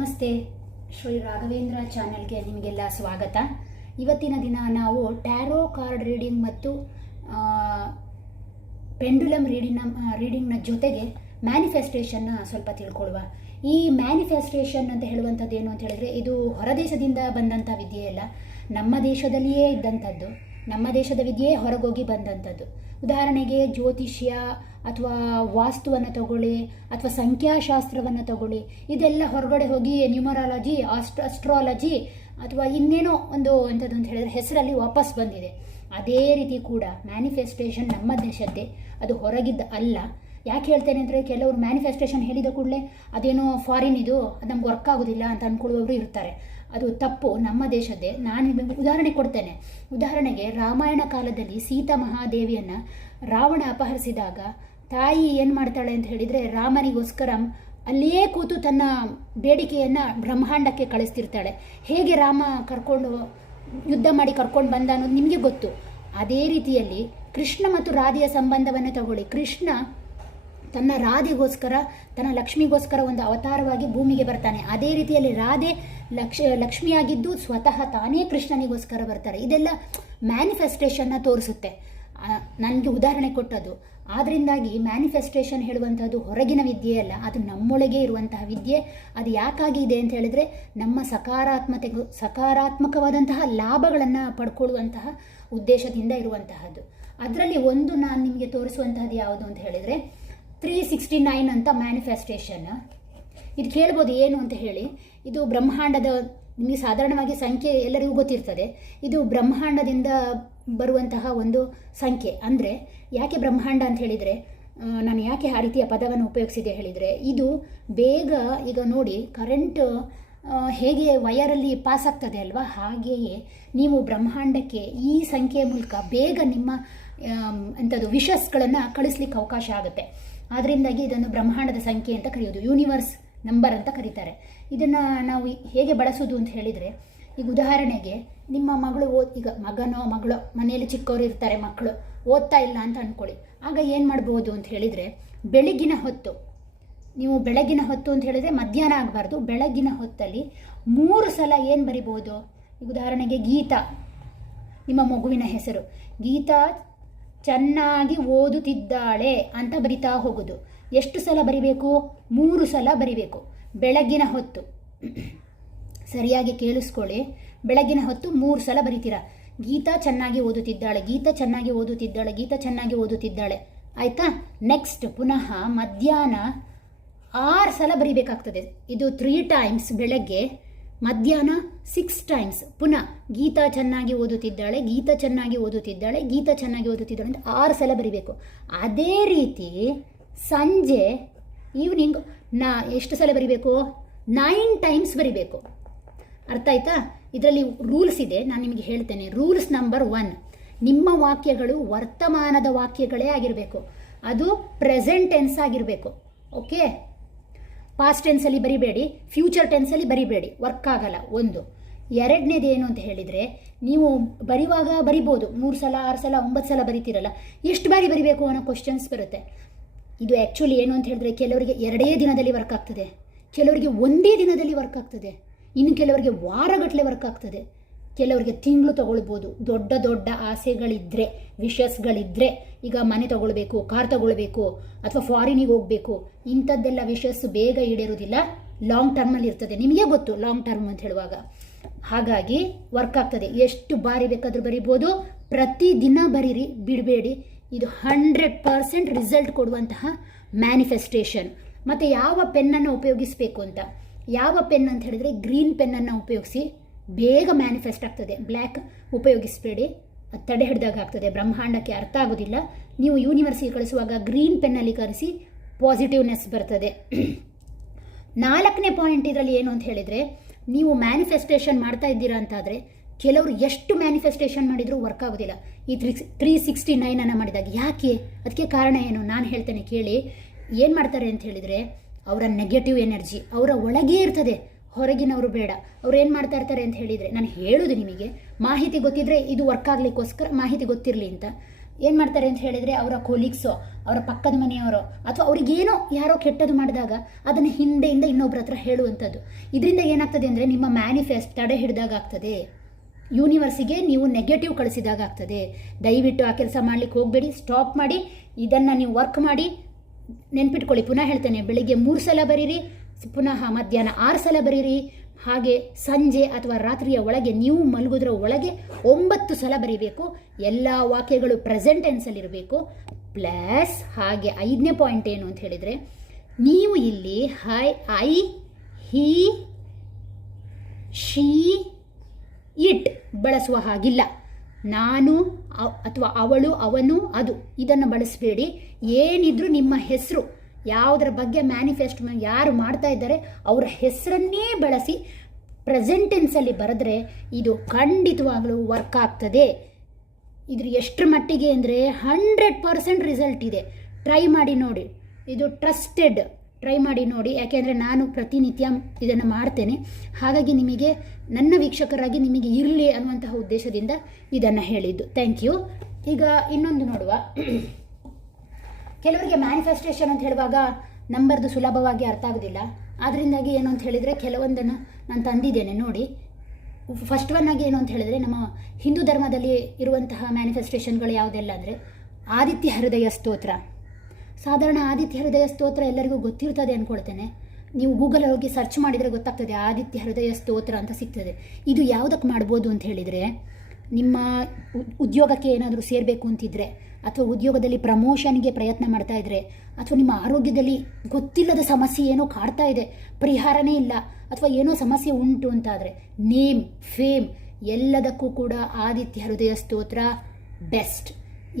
ನಮಸ್ತೆ. ಶ್ರೀ ರಾಘವೇಂದ್ರ ಚಾನೆಲ್ಗೆ ನಿಮಗೆಲ್ಲ ಸ್ವಾಗತ. ಇವತ್ತಿನ ದಿನ ನಾವು ಟ್ಯಾರೋ ಕಾರ್ಡ್ ರೀಡಿಂಗ್ ಮತ್ತು ಪೆಂಡುಲಮ್ ರೀಡಿಂಗ್ನ ಜೊತೆಗೆ ಮ್ಯಾನಿಫೆಸ್ಟೇಷನ್ನ ಸ್ವಲ್ಪ ತಿಳ್ಕೊಳ್ಳುವ. ಈ ಮ್ಯಾನಿಫೆಸ್ಟೇಷನ್ ಅಂತ ಹೇಳುವಂಥದ್ದು ಏನು ಅಂತ ಹೇಳಿದ್ರೆ, ಇದು ಹೊರದೇಶದಿಂದ ಬಂದಂಥ ವಿದ್ಯೆಯಲ್ಲ, ನಮ್ಮ ದೇಶದಲ್ಲಿಯೇ ಇದ್ದಂಥದ್ದು, ನಮ್ಮ ದೇಶದ ವಿದ್ಯೆಯೇ ಹೊರಗೋಗಿ ಬಂದಂಥದ್ದು. ಉದಾಹರಣೆಗೆ ಜ್ಯೋತಿಷ್ಯ ಅಥವಾ ವಾಸ್ತುವನ್ನು ತಗೊಳ್ಳಿ, ಅಥವಾ ಸಂಖ್ಯಾಶಾಸ್ತ್ರವನ್ನು ತಗೊಳ್ಳಿ, ಇದೆಲ್ಲ ಹೊರಗಡೆ ಹೋಗಿ ನ್ಯೂಮರಾಲಜಿ, ಅಸ್ಟ್ರಾಲಜಿ ಅಥವಾ ಇನ್ನೇನೋ ಒಂದು ಅಂಥದ್ದು ಅಂತ ಹೇಳಿದ್ರೆ ಹೆಸರಲ್ಲಿ ವಾಪಸ್ ಬಂದಿದೆ. ಅದೇ ರೀತಿ ಕೂಡ ಮ್ಯಾನಿಫೆಸ್ಟೇಷನ್ ನಮ್ಮ ದೇಶದ್ದೇ, ಅದು ಹೊರಗಿದ್ದ ಅಲ್ಲ. ಯಾಕೆ ಹೇಳ್ತೇನೆ ಅಂದರೆ, ಕೆಲವರು ಮ್ಯಾನಿಫೆಸ್ಟೇಷನ್ ಹೇಳಿದ ಕೂಡಲೇ ಅದೇನೋ ಫಾರಿನ್, ಇದು ಅದು ನಮ್ಗೆ ವರ್ಕ್ ಆಗೋದಿಲ್ಲ ಅಂತ ಅಂದ್ಕೊಳ್ಳುವವರು ಇರ್ತಾರೆ. ಅದು ತಪ್ಪು, ನಮ್ಮ ದೇಶದ್ದೇ. ನಾನು ಉದಾಹರಣೆ ಕೊಡ್ತೇನೆ. ಉದಾಹರಣೆಗೆ ರಾಮಾಯಣ ಕಾಲದಲ್ಲಿ ಸೀತಾ ಮಹಾದೇವಿಯನ್ನು ರಾವಣ ಅಪಹರಿಸಿದಾಗ ತಾಯಿ ಏನು ಮಾಡ್ತಾಳೆ ಅಂತ ಹೇಳಿದರೆ, ರಾಮನಿಗೋಸ್ಕರ ಅಲ್ಲಿಯೇ ಕೂತು ತನ್ನ ಬೇಡಿಕೆಯನ್ನು ಬ್ರಹ್ಮಾಂಡಕ್ಕೆ ಕಳಿಸ್ತಿರ್ತಾಳೆ. ಹೇಗೆ ರಾಮ ಯುದ್ಧ ಮಾಡಿ ಕರ್ಕೊಂಡು ಬಂದ ಅನ್ನೋದು ನಿಮಗೆ ಗೊತ್ತು. ಅದೇ ರೀತಿಯಲ್ಲಿ ಕೃಷ್ಣ ಮತ್ತು ರಾಧೆಯ ಸಂಬಂಧವನ್ನು ತಗೊಳ್ಳಿ. ಕೃಷ್ಣ ತನ್ನ ರಾಧೆಗೋಸ್ಕರ, ತನ್ನ ಲಕ್ಷ್ಮಿಗೋಸ್ಕರ ಒಂದು ಅವತಾರವಾಗಿ ಭೂಮಿಗೆ ಬರ್ತಾನೆ. ಅದೇ ರೀತಿಯಲ್ಲಿ ರಾಧೆ ಲಕ್ಷ್ಮಿಯಾಗಿದ್ದು ಸ್ವತಃ ತಾನೇ ಕೃಷ್ಣನಿಗೋಸ್ಕರ ಬರ್ತಾರೆ. ಇದೆಲ್ಲ ಮ್ಯಾನಿಫೆಸ್ಟೇಷನ್ನ ತೋರಿಸುತ್ತೆ. ನನಗೆ ಉದಾಹರಣೆ ಕೊಟ್ಟದ್ದು. ಆದ್ದರಿಂದಾಗಿ ಮ್ಯಾನಿಫೆಸ್ಟೇಷನ್ ಹೇಳುವಂಥದ್ದು ಹೊರಗಿನ ವಿದ್ಯೆಯಲ್ಲ, ಅದು ನಮ್ಮೊಳಗೆ ಇರುವಂತಹ ವಿದ್ಯೆ. ಅದು ಯಾಕಾಗಿ ಇದೆ ಅಂತ ಹೇಳಿದ್ರೆ, ನಮ್ಮ ಸಕಾರಾತ್ಮಕವಾದಂತಹ ಲಾಭಗಳನ್ನು ಪಡ್ಕೊಳ್ಳುವಂತಹ ಉದ್ದೇಶದಿಂದ ಇರುವಂತಹದ್ದು. ಅದರಲ್ಲಿ ಒಂದು ನಾನು ನಿಮಗೆ ತೋರಿಸುವಂತಹದ್ದು ಯಾವುದು ಅಂತ ಹೇಳಿದರೆ 369 ಅಂತ ಮ್ಯಾನಿಫೆಸ್ಟೇಷನ್. ಇದು ಕೇಳ್ಬೋದು ಏನು ಅಂತ ಹೇಳಿ. ಇದು ಬ್ರಹ್ಮಾಂಡದ, ನಿಮಗೆ ಸಾಧಾರಣವಾಗಿ ಸಂಖ್ಯೆ ಎಲ್ಲರಿಗೂ ಗೊತ್ತಿರ್ತದೆ. ಇದು ಬ್ರಹ್ಮಾಂಡದಿಂದ ಬರುವಂತಹ ಒಂದು ಸಂಖ್ಯೆ. ಅಂದರೆ ಯಾಕೆ ಬ್ರಹ್ಮಾಂಡ ಅಂತ ಹೇಳಿದರೆ, ನಾನು ಯಾಕೆ ಆ ರೀತಿಯ ಪದವನ್ನು ಉಪಯೋಗಿಸಿದೆ ಹೇಳಿದರೆ, ಇದು ಬೇಗ, ಈಗ ನೋಡಿ ಕರೆಂಟ್ ಹೇಗೆ ವಯರಲ್ಲಿ ಪಾಸ್ ಆಗ್ತದೆ ಅಲ್ವಾ, ಹಾಗೆಯೇ ನೀವು ಬ್ರಹ್ಮಾಂಡಕ್ಕೆ ಈ ಸಂಖ್ಯೆಯ ಮೂಲಕ ಬೇಗ ನಿಮ್ಮ ವಿಷಸ್ಗಳನ್ನು ಕಳಿಸ್ಲಿಕ್ಕೆ ಅವಕಾಶ ಆಗುತ್ತೆ. ಆದ್ದರಿಂದಾಗಿ ಇದನ್ನು ಬ್ರಹ್ಮಾಂಡದ ಸಂಖ್ಯೆ ಅಂತ ಕರೆಯೋದು, ಯೂನಿವರ್ಸ್ ನಂಬರ್ ಅಂತ ಕರೀತಾರೆ. ಇದನ್ನು ನಾವು ಹೇಗೆ ಬಳಸೋದು ಅಂತ ಹೇಳಿದರೆ, ಈಗ ಉದಾಹರಣೆಗೆ ನಿಮ್ಮ ಮಗಳು ಈಗ ಮಗನೋ ಮಗಳೋ ಮನೆಯಲ್ಲಿ ಚಿಕ್ಕವರು ಇರ್ತಾರೆ, ಮಕ್ಕಳು ಓದ್ತಾ ಇಲ್ಲ ಅಂತ ಅಂದ್ಕೊಳ್ಳಿ. ಆಗ ಏನು ಮಾಡ್ಬೋದು ಅಂತ ಹೇಳಿದರೆ, ಬೆಳಗಿನ ಹೊತ್ತು ಅಂತ ಹೇಳಿದರೆ ಮಧ್ಯಾಹ್ನ ಆಗಬಾರ್ದು, ಬೆಳಗಿನ ಹೊತ್ತಲ್ಲಿ 3 ಸಲ ಏನು ಬರಿಬೋದು. ಈಗ ಉದಾಹರಣೆಗೆ ಗೀತಾ, ನಿಮ್ಮ ಮಗುವಿನ ಹೆಸರು ಗೀತಾ ಚೆನ್ನಾಗಿ ಓದುತ್ತಿದ್ದಾಳೆ ಅಂತ ಬರಿತಾ ಹೋಗೋದು. ಎಷ್ಟು ಸಲ ಬರಿಬೇಕು? 3 ಸಲ ಬರಿಬೇಕು ಬೆಳಗಿನ ಹೊತ್ತು. ಸರಿಯಾಗಿ ಕೇಳಿಸ್ಕೊಳ್ಳಿ, ಬೆಳಗಿನ ಹೊತ್ತು 3 ಸಲ ಬರಿತೀರಾ. ಗೀತಾ ಚೆನ್ನಾಗಿ ಓದುತ್ತಿದ್ದಾಳೆ, ಗೀತಾ ಚೆನ್ನಾಗಿ ಓದುತ್ತಿದ್ದಾಳೆ, ಗೀತಾ ಚೆನ್ನಾಗಿ ಓದುತ್ತಿದ್ದಾಳೆ. ಆಯಿತಾ? ನೆಕ್ಸ್ಟ್ ಪುನಃ ಮಧ್ಯಾಹ್ನ 6 ಸಲ ಬರಿಬೇಕಾಗ್ತದೆ. ಇದು 3 ಟೈಮ್ಸ್ ಬೆಳಗ್ಗೆ, ಮಧ್ಯಾಹ್ನ 6 ಟೈಮ್ಸ್ ಪುನಃ ಗೀತಾ ಚೆನ್ನಾಗಿ ಓದುತ್ತಿದ್ದಾಳೆ, ಗೀತಾ ಚೆನ್ನಾಗಿ ಓದುತ್ತಿದ್ದಾಳೆ, ಗೀತಾ ಚೆನ್ನಾಗಿ ಓದುತ್ತಿದ್ದಾಳೆ ಅಂತ 6 ಸಲ ಬರಿಬೇಕು. ಅದೇ ರೀತಿ ಸಂಜೆ ಈವ್ನಿಂಗ್ ಎಷ್ಟು ಸಲ ಬರಿಬೇಕು? 9 ಟೈಮ್ಸ್ ಬರಿಬೇಕು. ಅರ್ಥ ಆಯ್ತಾ? ಇದರಲ್ಲಿ ರೂಲ್ಸ್ ಇದೆ, ನಾನು ನಿಮಗೆ ಹೇಳ್ತೇನೆ. ರೂಲ್ಸ್ ನಂಬರ್ 1, ನಿಮ್ಮ ವಾಕ್ಯಗಳು ವರ್ತಮಾನದ ವಾಕ್ಯಗಳೇ ಆಗಿರಬೇಕು. ಅದು ಪ್ರೆಸೆಂಟ್ ಟೆನ್ಸ್ ಆಗಿರಬೇಕು. ಓಕೆ? ಪಾಸ್ಟ್ ಟೆನ್ಸಲ್ಲಿ ಬರಿಬೇಡಿ, ಫ್ಯೂಚರ್ ಟೆನ್ಸಲ್ಲಿ ಬರಿಬೇಡಿ, ವರ್ಕ್ ಆಗಲ್ಲ. ಒಂದು. ಎರಡನೇದು ಏನು ಅಂತ ಹೇಳಿದರೆ, ನೀವು ಬರೆಯುವಾಗ ಬರಿಬೋದು 3 ಸಲ 6 ಸಲ 9 ಸಲ ಬರಿತೀರಲ್ಲ, ಎಷ್ಟು ಬಾರಿ ಬರಿಬೇಕು ಅನ್ನೋ ಕ್ವಶನ್ಸ್ ಬರುತ್ತೆ. ಇದು ಆ್ಯಕ್ಚುಲಿ ಏನು ಅಂತ ಹೇಳಿದ್ರೆ, ಕೆಲವರಿಗೆ 2 ದಿನದಲ್ಲಿ ವರ್ಕ್ ಆಗ್ತದೆ, ಕೆಲವರಿಗೆ 1 ದಿನದಲ್ಲಿ ವರ್ಕ್ ಆಗ್ತದೆ, ಇನ್ನು ಕೆಲವರಿಗೆ ವಾರಗಟ್ಟಲೆ ವರ್ಕ್ ಆಗ್ತದೆ, ಕೆಲವರಿಗೆ ತಿಂಗಳು ತಗೊಳ್ಬೋದು. ದೊಡ್ಡ ದೊಡ್ಡ ಆಸೆಗಳಿದ್ದರೆ, ವಿಷಸ್ಗಳಿದ್ದರೆ, ಈಗ ಮನೆ ತಗೊಳ್ಬೇಕು, ಕಾರ್ ತಗೊಳ್ಬೇಕು, ಅಥವಾ ಫಾರಿನಿಗೆ ಹೋಗಬೇಕು, ಇಂಥದ್ದೆಲ್ಲ ವಿಷಸ್ ಬೇಗ ಈಡೇರೋದಿಲ್ಲ, ಲಾಂಗ್ ಟರ್ಮಲ್ಲಿ ಇರ್ತದೆ. ನಿಮಗೆ ಗೊತ್ತು ಲಾಂಗ್ ಟರ್ಮ್ ಅಂತ ಹೇಳುವಾಗ. ಹಾಗಾಗಿ ವರ್ಕ್ ಆಗ್ತದೆ. ಎಷ್ಟು ಬಾರಿ ಬೇಕಾದರೂ ಬರಿಬೋದು, ಪ್ರತಿದಿನ ಬರೀರಿ, ಬಿಡಬೇಡಿ. ಇದು 100% ರಿಸಲ್ಟ್ ಕೊಡುವಂತಹ ಮ್ಯಾನಿಫೆಸ್ಟೇಷನ್. ಮತ್ತು ಯಾವ ಪೆನ್ನನ್ನು ಉಪಯೋಗಿಸಬೇಕು ಅಂತ, ಯಾವ ಪೆನ್ ಅಂತ ಹೇಳಿದರೆ ಗ್ರೀನ್ ಪೆನ್ನನ್ನು ಉಪಯೋಗಿಸಿ, ಬೇಗ ಮ್ಯಾನಿಫೆಸ್ಟ್ ಆಗ್ತದೆ. ಬ್ಲ್ಯಾಕ್ ಉಪಯೋಗಿಸಬೇಡಿ, ಅದು ತಡೆ ಹಿಡಿದಾಗ ಆಗ್ತದೆ, ಬ್ರಹ್ಮಾಂಡಕ್ಕೆ ಅರ್ಥ ಆಗೋದಿಲ್ಲ. ನೀವು ಯೂನಿವರ್ಸಿಗೆ ಕಳಿಸುವಾಗ ಗ್ರೀನ್ ಪೆನ್ನಲ್ಲಿ ಕರೆಸಿ, ಪಾಸಿಟಿವ್ನೆಸ್ ಬರ್ತದೆ. 4ನೇ ಪಾಯಿಂಟ್ ಇದರಲ್ಲಿ ಏನು ಅಂತ ಹೇಳಿದರೆ, ನೀವು ಮ್ಯಾನಿಫೆಸ್ಟೇಷನ್ ಮಾಡ್ತಾ ಇದ್ದೀರಾ ಅಂತಾದರೆ, ಕೆಲವರು ಎಷ್ಟು ಮ್ಯಾನಿಫೆಸ್ಟೇಷನ್ ಮಾಡಿದರೂ ವರ್ಕ್ ಆಗೋದಿಲ್ಲ. ಈ 369 ಮಾಡಿದಾಗ ಯಾಕೆ? ಅದಕ್ಕೆ ಕಾರಣ ಏನು ನಾನು ಹೇಳ್ತೇನೆ ಕೇಳಿ. ಏನು ಮಾಡ್ತಾರೆ ಅಂತ ಹೇಳಿದರೆ, ಅವರ ನೆಗೆಟಿವ್ ಎನರ್ಜಿ ಅವರ ಒಳಗೇ ಇರ್ತದೆ, ಹೊರಗಿನವರು ಬೇಡ. ಅವ್ರು ಏನು ಮಾಡ್ತಾ ಇರ್ತಾರೆ ಅಂತ ಹೇಳಿದರೆ, ನಾನು ಹೇಳೋದು ನಿಮಗೆ ಮಾಹಿತಿ ಗೊತ್ತಿದ್ದರೆ ಇದು ವರ್ಕ್ ಆಗಲಿಕ್ಕೋಸ್ಕರ ಮಾಹಿತಿ ಗೊತ್ತಿರಲಿ ಅಂತ. ಏನು ಮಾಡ್ತಾರೆ ಅಂತ ಹೇಳಿದರೆ ಅವರ ಕೊಲೀಗ್ಸೋ, ಅವರ ಪಕ್ಕದ ಮನೆಯವರೋ, ಅಥವಾ ಅವ್ರಿಗೇನೋ ಯಾರೋ ಕೆಟ್ಟದ್ದು ಮಾಡಿದಾಗ ಅದನ್ನು ಹಿಂದೆಯಿಂದ ಇನ್ನೊಬ್ಬರ ಹತ್ರ ಹೇಳುವಂಥದ್ದು. ಇದರಿಂದ ಏನಾಗ್ತದೆ ಅಂದರೆ ನಿಮ್ಮ ಮ್ಯಾನಿಫೆಸ್ಟ್ ತಡೆ ಹಿಡಿದಾಗ ಆಗ್ತದೆ, ಯೂನಿವರ್ಸಿಗೆ ನೀವು ನೆಗೆಟಿವ್ ಕಳಿಸಿದಾಗ ಆಗ್ತದೆ. ದಯವಿಟ್ಟು ಆ ಕೆಲಸ ಮಾಡಲಿಕ್ಕೆ ಹೋಗಬೇಡಿ, ಸ್ಟಾಪ್ ಮಾಡಿ, ಇದನ್ನು ನೀವು ವರ್ಕ್ ಮಾಡಿ. ನೆನ್ಪಿಟ್ಕೊಳ್ಳಿ, ಪುನಃ ಹೇಳ್ತೇನೆ, ಬೆಳಿಗ್ಗೆ 3 ಸಲ ಬರೀರಿ, ಪುನಃ ಮಧ್ಯಾಹ್ನ 6 ಸಲ ಬರೀರಿ, ಹಾಗೆ ಸಂಜೆ ಅಥವಾ ರಾತ್ರಿಯ ಒಳಗೆ ನೀವು ಮಲಗೋದ್ರ ಒಳಗೆ 9 ಸಲ ಬರೀಬೇಕು. ಎಲ್ಲ ವಾಕ್ಯಗಳು ಪ್ರೆಸೆಂಟ್ ಟೆನ್ಸಲ್ಲಿರಬೇಕು. ಪ್ಲಸ್ ಹಾಗೆ 5ನೇ ಪಾಯಿಂಟ್ ಏನು ಅಂತ ಹೇಳಿದರೆ, ನೀವು ಇಲ್ಲಿ ಐ, ಹಿ, ಶೀ, ಇಟ್ ಬಳಸುವ ಹಾಗಿಲ್ಲ. ನಾನು ಅಥವಾ ಅವಳು, ಅವನು, ಅದು ಇದನ್ನು ಬಳಸಬೇಡಿ. ಏನಿದ್ರೂ ನಿಮ್ಮ ಹೆಸರು, ಯಾವುದರ ಬಗ್ಗೆ ಮ್ಯಾನಿಫೆಸ್ಟ್ ಯಾರು ಮಾಡ್ತಾ ಇದ್ದಾರೆ ಅವರ ಹೆಸರನ್ನೇ ಬಳಸಿ ಪ್ರೆಸೆಂಟ್ ಟೆನ್ಸಲ್ಲಿ ಬರೆದ್ರೆ ಇದು ಖಂಡಿತವಾಗಲೂ ವರ್ಕ್ ಆಗ್ತದೆ. ಇದ್ರ ಎಷ್ಟರ ಮಟ್ಟಿಗೆ ಅಂದರೆ 100% ರಿಸಲ್ಟ್ ಇದೆ. ಟ್ರೈ ಮಾಡಿ ನೋಡಿ, ಇದು ಟ್ರಸ್ಟೆಡ್. ಟ್ರೈ ಮಾಡಿ ನೋಡಿ, ಯಾಕೆಂದರೆ ನಾನು ಪ್ರತಿನಿತ್ಯ ಇದನ್ನು ಮಾಡ್ತೇನೆ. ಹಾಗಾಗಿ ನಿಮಗೆ, ನನ್ನ ವೀಕ್ಷಕರಾಗಿ ನಿಮಗೆ ಇರಲಿ ಅನ್ನುವಂತಹ ಉದ್ದೇಶದಿಂದ ಇದನ್ನು ಹೇಳಿದ್ದು. Thank you. ಈಗ ಇನ್ನೊಂದು ನೋಡುವ. ಕೆಲವರಿಗೆ ಮ್ಯಾನಿಫೆಸ್ಟೇಷನ್ ಅಂತ ಹೇಳುವಾಗ ನಂಬರ್ದು ಸುಲಭವಾಗಿ ಅರ್ಥ ಆಗೋದಿಲ್ಲ. ಅದರಿಂದಾಗಿ ಏನು ಅಂತ ಹೇಳಿದರೆ ಕೆಲವೊಂದನ್ನು ನಾನು ತಂದಿದ್ದೇನೆ ನೋಡಿ. ಫಸ್ಟ್ ಒನ್ ಆಗಿ ಏನು ಅಂತ ಹೇಳಿದರೆ, ನಮ್ಮ ಹಿಂದೂ ಧರ್ಮದಲ್ಲಿ ಇರುವಂತಹ ಮ್ಯಾನಿಫೆಸ್ಟೇಷನ್ಗಳು ಯಾವುದೆಲ್ಲ ಅಂದರೆ ಆದಿತ್ಯ ಹೃದಯ ಸ್ತೋತ್ರ. ಸಾಧಾರಣ ಆದಿತ್ಯ ಹೃದಯ ಸ್ತೋತ್ರ ಎಲ್ಲರಿಗೂ ಗೊತ್ತಿರ್ತದೆ ಅಂದ್ಕೊಳ್ತೇನೆ. ನೀವು ಗೂಗಲ್ ಹೋಗಿ ಸರ್ಚ್ ಮಾಡಿದರೆ ಗೊತ್ತಾಗ್ತದೆ, ಆದಿತ್ಯ ಹೃದಯ ಸ್ತೋತ್ರ ಅಂತ ಸಿಗ್ತದೆ. ಇದು ಯಾವುದಕ್ಕೆ ಮಾಡ್ಬೋದು ಅಂತ ಹೇಳಿದರೆ, ನಿಮ್ಮ ಉದ್ಯೋಗಕ್ಕೆ ಏನಾದರೂ ಸೇರಬೇಕು ಅಂತಿದ್ರೆ, ಅಥವಾ ಉದ್ಯೋಗದಲ್ಲಿ ಪ್ರಮೋಷನ್ಗೆ ಪ್ರಯತ್ನ ಮಾಡ್ತಾ ಇದ್ರೆ, ಅಥವಾ ನಿಮ್ಮ ಆರೋಗ್ಯದಲ್ಲಿ ಗೊತ್ತಿಲ್ಲದ ಸಮಸ್ಯೆ ಏನೋ ಕಾಡ್ತಾ ಇದೆ, ಪರಿಹಾರನೇ ಇಲ್ಲ, ಅಥವಾ ಏನೋ ಸಮಸ್ಯೆ ಉಂಟು ಅಂತಾದರೆ, ನೇಮ್, ಫೇಮ್ ಎಲ್ಲದಕ್ಕೂ ಕೂಡ ಆದಿತ್ಯ ಹೃದಯ ಸ್ತೋತ್ರ ಬೆಸ್ಟ್.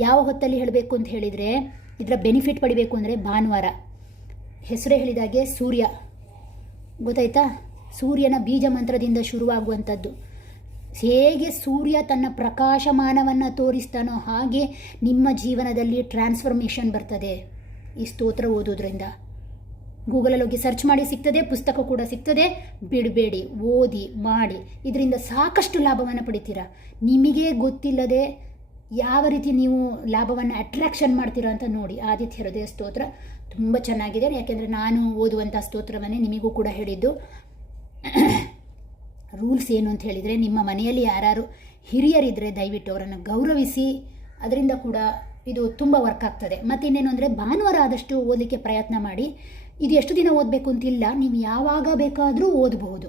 ಯಾವ ಹೊತ್ತಲ್ಲಿ ಹೇಳಬೇಕು ಅಂತ ಹೇಳಿದರೆ, ಇದರ ಬೆನಿಫಿಟ್ ಪಡಿಬೇಕು ಅಂದರೆ ಭಾನುವಾರ. ಹೆಸರೇ ಹೇಳಿದಾಗೆ ಸೂರ್ಯ, ಗೊತ್ತಾಯ್ತಾ? ಸೂರ್ಯನ ಬೀಜ ಮಂತ್ರದಿಂದ ಶುರುವಾಗುವಂಥದ್ದು. ಹೇಗೆ ಸೂರ್ಯ ತನ್ನ ಪ್ರಕಾಶಮಾನವನ್ನು ತೋರಿಸ್ತಾನೋ ಹಾಗೆ ನಿಮ್ಮ ಜೀವನದಲ್ಲಿ ಟ್ರಾನ್ಸ್ಫರ್ಮೇಷನ್ ಬರ್ತದೆ ಈ ಸ್ತೋತ್ರ ಓದೋದ್ರಿಂದ. ಗೂಗಲಲ್ಲಿ ಹೋಗಿ ಸರ್ಚ್ ಮಾಡಿ ಸಿಗ್ತದೆ, ಪುಸ್ತಕ ಕೂಡ ಸಿಗ್ತದೆ. ಬಿಡಬೇಡಿ, ಓದಿ ಮಾಡಿ, ಇದರಿಂದ ಸಾಕಷ್ಟು ಲಾಭವನ್ನು ಪಡಿತೀರಾ. ನಿಮಗೆ ಗೊತ್ತಿಲ್ಲದೆ ಯಾವ ರೀತಿ ನೀವು ಲಾಭವನ್ನು ಅಟ್ರಾಕ್ಷನ್ ಮಾಡ್ತೀರಾ ಅಂತ ನೋಡಿ. ಆದಿತ್ಯ ಹೃದಯ ಸ್ತೋತ್ರ ತುಂಬ ಚೆನ್ನಾಗಿದೆ. ಯಾಕೆಂದರೆ ನಾನು ಓದುವಂಥ ಸ್ತೋತ್ರವನ್ನೇ ನಿಮಗೂ ಕೂಡ ಹೇಳಿದ್ದು. ರೂಲ್ಸ್ ಏನು ಅಂತ ಹೇಳಿದರೆ, ನಿಮ್ಮ ಮನೆಯಲ್ಲಿ ಯಾರು ಹಿರಿಯರಿದ್ದರೆ ದಯವಿಟ್ಟು ಅವರನ್ನು ಗೌರವಿಸಿ. ಅದರಿಂದ ಕೂಡ ಇದು ತುಂಬ ವರ್ಕ್ ಆಗ್ತದೆ. ಮತ್ತು ಇನ್ನೇನು ಅಂದರೆ, ಭಾನುವಾರ ಆದಷ್ಟು ಓದಲಿಕ್ಕೆ ಪ್ರಯತ್ನ ಮಾಡಿ. ಇದು ಎಷ್ಟು ದಿನ ಓದಬೇಕು ಅಂತಿಲ್ಲ, ನೀವು ಯಾವಾಗ ಬೇಕಾದರೂ ಓದಬಹುದು,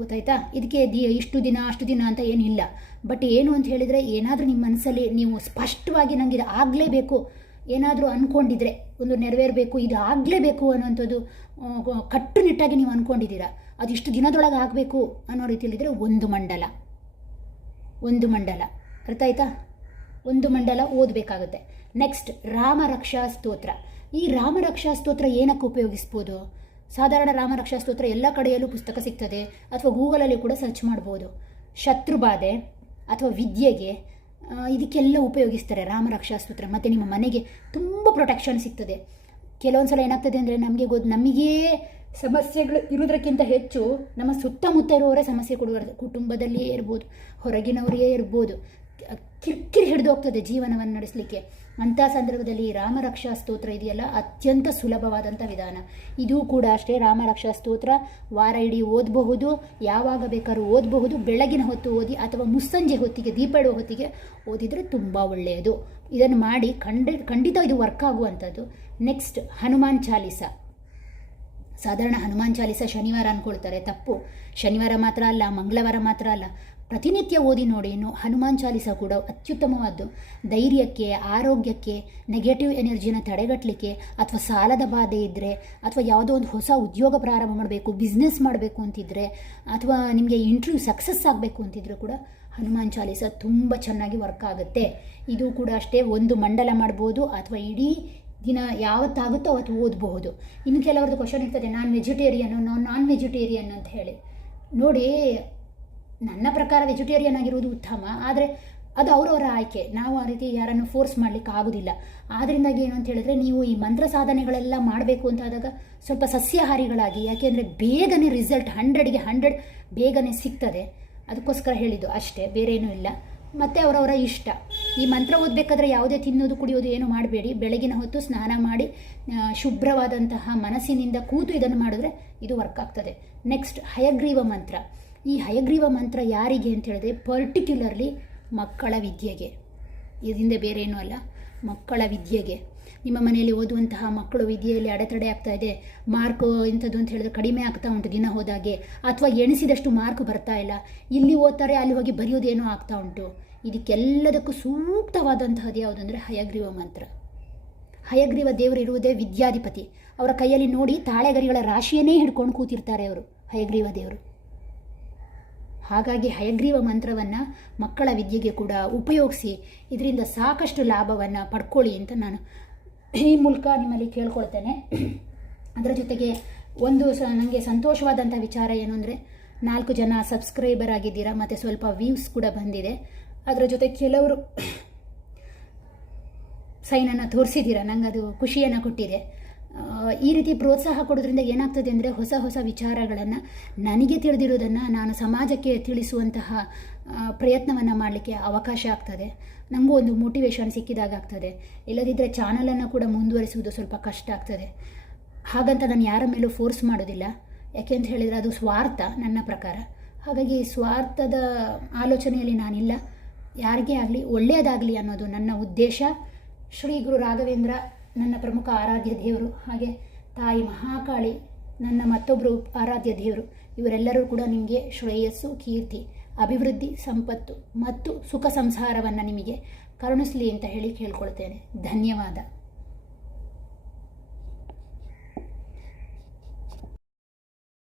ಗೊತ್ತಾಯ್ತಾ? ಇದಕ್ಕೆ ಇಷ್ಟು ದಿನ ಅಷ್ಟು ದಿನ ಅಂತ ಏನಿಲ್ಲ. ಬಟ್ ಏನು ಅಂತ ಹೇಳಿದರೆ, ಏನಾದರೂ ನಿಮ್ಮ ಮನಸ್ಸಲ್ಲಿ ನೀವು ಸ್ಪಷ್ಟವಾಗಿ ನನಗೆ ಇದು ಆಗಲೇಬೇಕು, ಏನಾದರೂ ಅಂದ್ಕೊಂಡಿದ್ರೆ, ಒಂದು ನೆರವೇರಬೇಕು, ಇದು ಆಗಲೇಬೇಕು ಅನ್ನೋಂಥದ್ದು ಕಟ್ಟುನಿಟ್ಟಾಗಿ ನೀವು ಅಂದ್ಕೊಂಡಿದ್ದೀರಾ, ಅದು ಇಷ್ಟು ದಿನದೊಳಗೆ ಆಗಬೇಕು ಅನ್ನೋ ರೀತಿಯಲ್ಲಿದ್ದರೆ ಒಂದು ಮಂಡಲ ಅರ್ಥ ಆಯ್ತಾ? ಒಂದು ಮಂಡಲ ಓದಬೇಕಾಗುತ್ತೆ. ನೆಕ್ಸ್ಟ್, ರಾಮರಕ್ಷಾ ಸ್ತೋತ್ರ. ಈ ರಾಮರಕ್ಷಾ ಸ್ತೋತ್ರ ಏನಕ್ಕೆ ಉಪಯೋಗಿಸ್ಬೋದು? ಸಾಧಾರಣ ರಾಮರಕ್ಷಾ ಸ್ತೋತ್ರ ಎಲ್ಲ ಕಡೆಯಲ್ಲೂ ಪುಸ್ತಕ ಸಿಗ್ತದೆ, ಅಥವಾ ಗೂಗಲಲ್ಲಿ ಕೂಡ ಸರ್ಚ್ ಮಾಡ್ಬೋದು. ಶತ್ರುಬಾಧೆ ಅಥವಾ ವಿದ್ಯೆಗೆ ಇದಕ್ಕೆಲ್ಲ ಉಪಯೋಗಿಸ್ತಾರೆ ರಾಮರಕ್ಷಾ ಸ್ತೋತ್ರ. ಮತ್ತು ನಿಮ್ಮ ಮನೆಗೆ ತುಂಬ ಪ್ರೊಟೆಕ್ಷನ್ ಸಿಗ್ತದೆ. ಕೆಲವೊಂದು ಸಲ ಏನಾಗ್ತದೆ ಅಂದರೆ, ನಮಗೇ ಸಮಸ್ಯೆಗಳು ಇರೋದಕ್ಕಿಂತ ಹೆಚ್ಚು ನಮ್ಮ ಸುತ್ತಮುತ್ತ ಇರುವವರೇ ಸಮಸ್ಯೆ ಕೊಡುವರು. ಕುಟುಂಬದಲ್ಲಿಯೇ ಇರ್ಬೋದು, ಹೊರಗಿನವರಿಗೇ ಇರ್ಬೋದು, ಕಿರಿಕಿರಿ ಹಿಡಿದು ಹೋಗ್ತದೆ ಜೀವನವನ್ನು ನಡೆಸಲಿಕ್ಕೆ. ಅಂಥ ಸಂದರ್ಭದಲ್ಲಿ ರಾಮರಕ್ಷಾ ಸ್ತೋತ್ರ ಇದೆಯಲ್ಲ, ಅತ್ಯಂತ ಸುಲಭವಾದಂಥ ವಿಧಾನ. ಇದು ಕೂಡ ಅಷ್ಟೇ, ರಾಮರಕ್ಷಾ ಸ್ತೋತ್ರ ವಾರ ಇಡೀ ಓದಬಹುದು, ಯಾವಾಗ ಬೇಕಾದ್ರೂ ಓದಬಹುದು. ಬೆಳಗಿನ ಹೊತ್ತು ಓದಿ ಅಥವಾ ಮುಸ್ಸಂಜೆ ಹೊತ್ತಿಗೆ, ದೀಪ ಇಡುವ ಹೊತ್ತಿಗೆ ಓದಿದರೆ ತುಂಬ ಒಳ್ಳೆಯದು. ಇದನ್ನು ಮಾಡಿ, ಖಂಡಿತ ಇದು ವರ್ಕ್ ಆಗುವಂಥದ್ದು. ನೆಕ್ಸ್ಟ್, ಹನುಮಾನ್ ಚಾಲೀಸ. ಸಾಧಾರಣ ಹನುಮಾನ್ ಚಾಲೀಸ ಶನಿವಾರ ಅಂದ್ಕೊಳ್ತಾರೆ, ತಪ್ಪು. ಶನಿವಾರ ಮಾತ್ರ ಅಲ್ಲ, ಮಂಗಳವಾರ ಮಾತ್ರ ಅಲ್ಲ, ಪ್ರತಿನಿತ್ಯ ಓದಿ ನೋಡಿ. ಇನ್ನು ಹನುಮಾನ್ ಚಾಲೀಸ ಕೂಡ ಅತ್ಯುತ್ತಮವಾದ್ದು. ಧೈರ್ಯಕ್ಕೆ, ಆರೋಗ್ಯಕ್ಕೆ, ನೆಗೆಟಿವ್ ಎನರ್ಜಿನ ತಡೆಗಟ್ಟಲಿಕ್ಕೆ, ಅಥವಾ ಸಾಲದ ಬಾಧೆ ಇದ್ದರೆ, ಅಥವಾ ಯಾವುದೋ ಒಂದು ಹೊಸ ಉದ್ಯೋಗ ಪ್ರಾರಂಭ ಮಾಡಬೇಕು, ಬಿಸ್ನೆಸ್ ಮಾಡಬೇಕು ಅಂತಿದ್ರೆ, ಅಥವಾ ನಿಮಗೆ ಇಂಟರ್ವ್ಯೂ ಸಕ್ಸಸ್ ಆಗಬೇಕು ಅಂತಿದ್ರು ಕೂಡ ಹನುಮಾನ್ ಚಾಲೀಸ ತುಂಬ ಚೆನ್ನಾಗಿ ವರ್ಕ್ ಆಗುತ್ತೆ. ಇದು ಕೂಡ ಅಷ್ಟೇ, ಒಂದು ಮಂಡಲ ಮಾಡ್ಬೋದು, ಅಥವಾ ಇಡೀ ದಿನ ಯಾವತ್ತಾಗುತ್ತೋ ಅವತ್ತು ಓದಬಹುದು. ಇನ್ನು ಕೆಲವ್ರದ್ದು ಕ್ವಶನ್ ಇರ್ತದೆ, ನಾನ್ ವೆಜಿಟೇರಿಯನ್ ಅಂತ ಹೇಳಿ. ನೋಡಿ, ನನ್ನ ಪ್ರಕಾರ ವೆಜಿಟೇರಿಯನ್ ಆಗಿರುವುದು ಉತ್ತಮ, ಆದರೆ ಅದು ಅವರವರ ಆಯ್ಕೆ. ನಾವು ಆ ರೀತಿ ಯಾರನ್ನು ಫೋರ್ಸ್ ಮಾಡಲಿಕ್ಕೆ ಆಗೋದಿಲ್ಲ. ಆದ್ದರಿಂದಾಗಿ ಏನು ಅಂತ ಹೇಳಿದ್ರೆ, ನೀವು ಈ ಮಂತ್ರ ಸಾಧನೆಗಳೆಲ್ಲ ಮಾಡಬೇಕು ಅಂತಾದಾಗ ಸ್ವಲ್ಪ ಸಸ್ಯಾಹಾರಿಗಳಾಗಿ, ಯಾಕೆಂದರೆ ಬೇಗನೆ ರಿಸಲ್ಟ್ 100ಗೆ 100 ಬೇಗನೆ ಸಿಗ್ತದೆ. ಅದಕ್ಕೋಸ್ಕರ ಹೇಳಿದ್ದು ಅಷ್ಟೇ, ಬೇರೆ ಏನೂ ಇಲ್ಲ. ಮತ್ತು ಅವರವರ ಇಷ್ಟ. ಈ ಮಂತ್ರ ಓದಬೇಕಾದ್ರೆ ಯಾವುದೇ ತಿನ್ನೋದು ಕುಡಿಯೋದು ಏನು ಮಾಡಬೇಡಿ. ಬೆಳಗಿನ ಹೊತ್ತು ಸ್ನಾನ ಮಾಡಿ ಶುಭ್ರವಾದಂತಹ ಮನಸ್ಸಿನಿಂದ ಕೂತು ಇದನ್ನು ಮಾಡಿದ್ರೆ ಇದು ವರ್ಕ್ ಆಗ್ತದೆ. ನೆಕ್ಸ್ಟ್ ಹಯಗ್ರೀವ ಮಂತ್ರ. ಈ ಹಯಗ್ರೀವ ಮಂತ್ರ ಯಾರಿಗೆ ಅಂತ ಹೇಳಿದ್ರೆ ಪರ್ಟಿಕ್ಯುಲರ್ಲಿ ಮಕ್ಕಳ ವಿದ್ಯೆಗೆ, ಇದರಿಂದ ಬೇರೆ ಏನೂ ಅಲ್ಲ, ಮಕ್ಕಳ ವಿದ್ಯೆಗೆ. ನಿಮ್ಮ ಮನೆಯಲ್ಲಿ ಓದುವಂತಹ ಮಕ್ಕಳು ವಿದ್ಯೆಯಲ್ಲಿ ಅಡೆತಡೆ ಆಗ್ತಾ ಇದೆ, ಮಾರ್ಕ್ ಇಂಥದ್ದು ಅಂತ ಹೇಳಿದ್ರೆ ಕಡಿಮೆ ಆಗ್ತಾ ಉಂಟು ದಿನ ಹೋದಾಗೆ, ಅಥವಾ ಎಣಿಸಿದಷ್ಟು ಮಾರ್ಕ್ ಬರ್ತಾ ಇಲ್ಲ, ಇಲ್ಲಿ ಓದ್ತಾರೆ ಅಲ್ಲಿ ಹೋಗಿ ಬರೆಯೋದೇನೋ ಆಗ್ತಾ ಉಂಟು, ಇದಕ್ಕೆಲ್ಲದಕ್ಕೂ ಸೂಕ್ತವಾದಂತಹದ್ದು ಯಾವುದು ಅಂದರೆ ಹಯಗ್ರೀವ ಮಂತ್ರ. ಹಯಗ್ರೀವ ದೇವರು ಇರುವುದೇ ವಿದ್ಯಾಧಿಪತಿ. ಅವರ ಕೈಯಲ್ಲಿ ನೋಡಿ ತಾಳೆಗರಿಗಳ ರಾಶಿಯನ್ನೇ ಹಿಡ್ಕೊಂಡು ಕೂತಿರ್ತಾರೆ ಅವರು, ಹಯಗ್ರೀವ ದೇವರು. ಹಾಗಾಗಿ ಹಯಗ್ರೀವ ಮಂತ್ರವನ್ನು ಮಕ್ಕಳ ವಿದ್ಯೆಗೆ ಕೂಡ ಉಪಯೋಗಿಸಿ ಇದರಿಂದ ಸಾಕಷ್ಟು ಲಾಭವನ್ನು ಪಡ್ಕೊಳ್ಳಿ ಅಂತ ನಾನು ಈ ಮೂಲಕ ನಿಮ್ಮಲ್ಲಿ ಕೇಳ್ಕೊಳ್ತೇನೆ. ಅದರ ಜೊತೆಗೆ ಒಂದು ನನಗೆ ಸಂತೋಷವಾದಂಥ ವಿಚಾರ ಏನು ಅಂದರೆ 4 ಜನ ಸಬ್ಸ್ಕ್ರೈಬರ್ ಆಗಿದ್ದೀರಾ ಮತ್ತು ಸ್ವಲ್ಪ ವ್ಯೂಸ್ ಕೂಡ ಬಂದಿದೆ. ಅದರ ಜೊತೆ ಕೆಲವರು ಸೈನನ್ನು ತೋರಿಸಿದ್ದೀರಾ, ನಂಗೆ ಅದು ಖುಷಿಯನ್ನು ಕೊಟ್ಟಿದೆ. ಈ ರೀತಿ ಪ್ರೋತ್ಸಾಹ ಕೊಡೋದ್ರಿಂದ ಏನಾಗ್ತದೆ ಅಂದರೆ ಹೊಸ ಹೊಸ ವಿಚಾರಗಳನ್ನು, ನನಗೆ ತಿಳಿದಿರೋದನ್ನು ನಾನು ಸಮಾಜಕ್ಕೆ ತಿಳಿಸುವಂತಹ ಪ್ರಯತ್ನವನ್ನು ಮಾಡಲಿಕ್ಕೆ ಅವಕಾಶ ಆಗ್ತದೆ. ನನಗೂ ಒಂದು ಮೋಟಿವೇಶನ್ ಸಿಕ್ಕಿದಾಗ ಆಗ್ತದೆ. ಇಲ್ಲದಿದ್ದರೆ ಚಾನಲನ್ನು ಕೂಡ ಮುಂದುವರಿಸುವುದು ಸ್ವಲ್ಪ ಕಷ್ಟ ಆಗ್ತದೆ. ಹಾಗಂತ ನಾನು ಯಾರ ಮೇಲೂ ಫೋರ್ಸ್ ಮಾಡೋದಿಲ್ಲ, ಯಾಕೆ ಅಂತ ಹೇಳಿದರೆ ಅದು ಸ್ವಾರ್ಥ ನನ್ನ ಪ್ರಕಾರ. ಹಾಗಾಗಿ ಸ್ವಾರ್ಥದ ಆಲೋಚನೆಯಲ್ಲಿ ನಾನಿಲ್ಲ. ಯಾರಿಗೇ ಆಗಲಿ ಒಳ್ಳೆಯದಾಗಲಿ ಅನ್ನೋದು ನನ್ನ ಉದ್ದೇಶ. ಶ್ರೀ ಗುರು ರಾಘವೇಂದ್ರ ನನ್ನ ಪ್ರಮುಖ ಆರಾಧ್ಯ ದೇವರು, ಹಾಗೆ ತಾಯಿ ಮಹಾಕಾಳಿ ನನ್ನ ಮತ್ತೊಬ್ಬರು ಆರಾಧ್ಯ ದೇವರು. ಇವರೆಲ್ಲರೂ ಕೂಡ ನಿಮಗೆ ಶ್ರೇಯಸ್ಸು, ಕೀರ್ತಿ, ಅಭಿವೃದ್ಧಿ, ಸಂಪತ್ತು ಮತ್ತು ಸುಖ ಸಂಸಾರವನ್ನು ನಿಮಗೆ ಕರುಣಿಸಲಿ ಅಂತ ಹೇಳಿ ಕೇಳ್ಕೊಳ್ತೇನೆ. ಧನ್ಯವಾದ.